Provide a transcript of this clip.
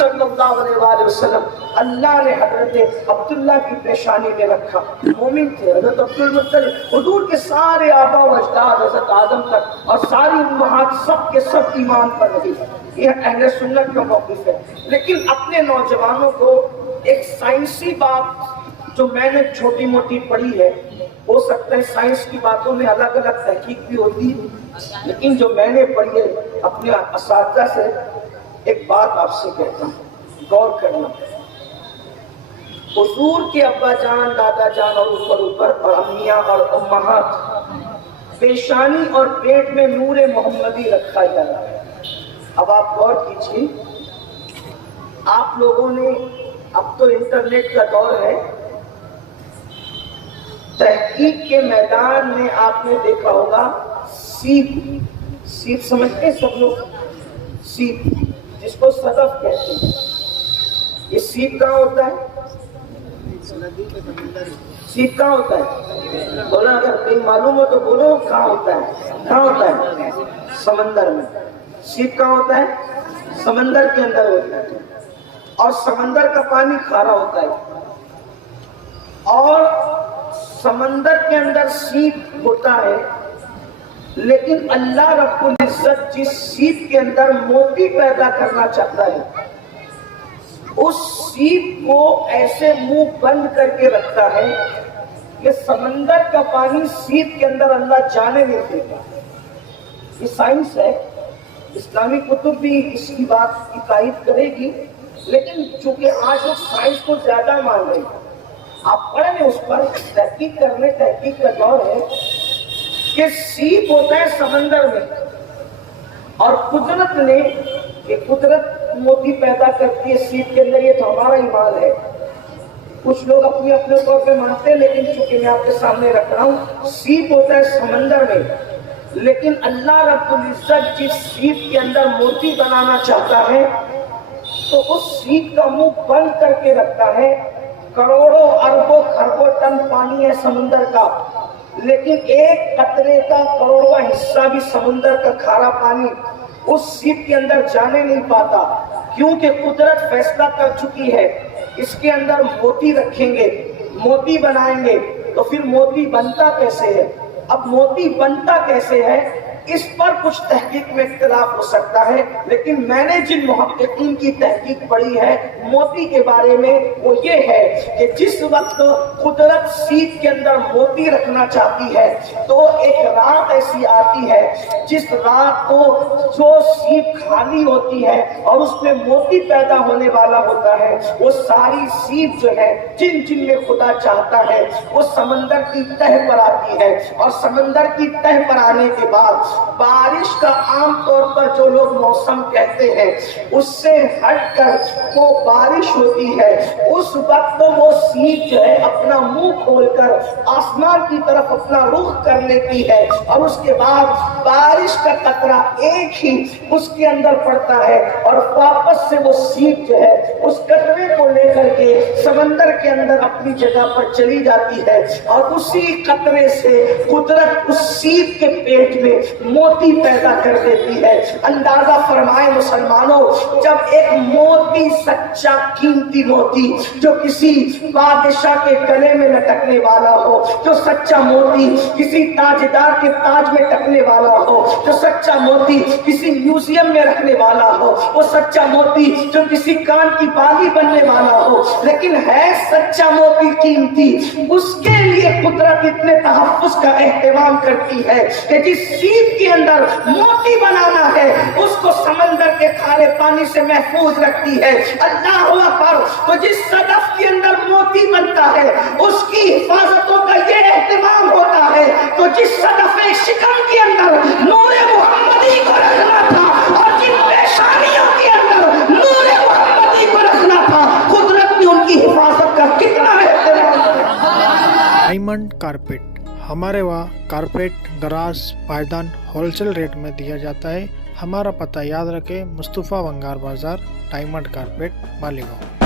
صلی اللہ علیہ وآلہ وسلم اللہ نے حضرت عبداللہ کی پیشانی میں رکھا. مومن تھے حضرت عبدالمطلب. حضور کے سارے آبا و اجداد حضرت آدم تک اور ساری امہات سب کے سب ایمان پر رہی. یہ اہل سنت کا موقف ہے. لیکن اپنے نوجوانوں کو ایک سائنسی بات جو میں نے چھوٹی موٹی پڑھی ہے، ہو سکتا ہے سائنس کی باتوں میں الگ الگ تحقیق بھی ہوتی ہے، لیکن جو میں نے پڑھی ہے اپنے اساتذہ سے، ایک بات آپ سے کہتا ہوں، غور کرنا. حضور کے ابا جان، دادا جان اور اوپر اور امیاں اور امہات، پیشانی اور پیٹ میں نور محمدی رکھا جا رہا ہے. اب آپ غور کیجیے، آپ لوگوں نے، اب تو انٹرنیٹ کا دور ہے، تحقیق کے میدان میں آپ نے دیکھا ہوگا سیپ سمجھتے ہیں سب لوگ؟ سیپ جس کو صدف کہتے ہیں. یہ سیپ کہاں ہوتا ہے؟ سیپ کہاں ہوتا ہے؟ بولا اگر کہیں معلوم ہو تو بولو کہاں ہوتا ہے. کہاں ہوتا ہے؟ سمندر میں. سیپ کہاں ہوتا ہے؟ سمندر کے اندر ہوتا ہے. اور سمندر کا پانی کھارا ہوتا ہے. اور سمندر کے اندر سیپ ہوتا ہے، لیکن اللہ رب العزت جس سیپ کے اندر موتی پیدا کرنا چاہتا ہے، اس سیپ کو ایسے منہ بند کر کے رکھتا ہے کہ سمندر کا پانی سیپ کے اندر اللہ جانے نہیں دیتا. یہ سائنس ہے. اسلامی کتب بھی اس کی بات کی تائید کرے گی، لیکن چونکہ آج لوگ سائنس کو زیادہ مان رہے ہیں، آپ پڑھیں اس پر تحقیق کرنے، تحقیق کا دور ہے کہ سیپ ہوتا ہے سمندر میں، اور قدرت نے، کہ قدرت موتی پیدا کرتی ہے سیپ کے اندر. یہ تو ہمارا ایمان ہے. کچھ لوگ اپنے طور پہ مانتے ہیں، لیکن چونکہ میں آپ کے سامنے رکھ رہا ہوں، سیپ ہوتا ہے سمندر میں، لیکن اللہ رب العزت جس سیپ کے اندر موتی بنانا چاہتا ہے تو اس سیپ کا منہ بند کر کے رکھتا ہے. کروڑوں اربوں خربوں ٹن پانی ہے سمندر کا، لیکن ایک قطرے کا کروڑواں حصہ بھی سمندر کا کھارا پانی اس سیپ کے اندر جانے نہیں پاتا، کیونکہ قدرت فیصلہ کر چکی ہے اس کے اندر موتی رکھیں گے، موتی بنائیں گے. تو پھر موتی بنتا کیسے ہے؟ اب موتی بنتا کیسے ہے اس پر کچھ تحقیق میں اختلاف ہو سکتا ہے، لیکن میں نے جن محققین کی تحقیق پڑھی ہے موتی کے بارے میں، وہ یہ ہے کہ جس وقت قدرت سیپ کے اندر موتی رکھنا چاہتی ہے تو ایک رات ایسی آتی ہے جس رات کو جو سیپ خالی ہوتی ہے اور اس میں موتی پیدا ہونے والا ہوتا ہے، وہ ساری سیپ جو ہے جن جن میں خدا چاہتا ہے وہ سمندر کی تہ پر آتی ہے. اور سمندر کی تہ پر آنے کے بعد بارش کا عام طور پر جو لوگ موسم کہتے ہیں اس سے ہٹ کر وہ بارش ہوتی ہے. اس وقت وہ سیپ جو ہے اپنا منہ کھول کر آسمان کی طرف اپنا رخ کر لیتی ہے، اور اس کے بعد بارش کا قطرہ ایک ہی اس کے اندر پڑتا ہے، اور واپس سے وہ سیپ جو ہے اس قطرے کو لے کر کے سمندر کے اندر اپنی جگہ پر چلی جاتی ہے. اور اسی قطرے سے قدرت اس سیپ کے پیٹ میں موتی پیدا کر دیتی ہے. اندازہ فرمائے مسلمانوں، جب ایک موتی، سچا قیمتی موتی جو کسی بادشاہ کے گلے میں لٹکنے والا ہو، جو سچا موتی کسی تاجدار کے تاج میں ٹکنے والا ہو، جو سچا موتی کسی میوزیم میں رکھنے والا ہو، وہ سچا موتی جو کسی کان کی بالی بننے والا ہو، لیکن ہے سچا موتی قیمتی، اس کے لیے قدرت اتنے تحفظ کا اہتمام کرتی ہے کہ جس سیپ کے اندر موتی بنانا ہے اس کو سمندر کے کھارے پانی سے محفوظ رکھتی ہے. اللہ اکبر. تو جس صدف کے اندر موتی بنتا ہے اس کی حفاظتوں کا یہ اہتمام ہوتا ہے. تو جس صدف شکم کے اندر نور محمدی کو رکھنا تھا اور جن پیشانیوں کے اندر نور محمدی کو رکھنا تھا، قدرت نے ان کی حفاظت کا کتنا اہتمام کیا. Diamond carpet. ہمارے وہاں کارپیٹ، دراز، پائدان ہول سیل ریٹ میں دیا جاتا ہے. ہمارا پتہ یاد رکھیں، مصطفیٰ ونگار بازار، ڈائمنڈ کارپیٹ، مالیگاؤں.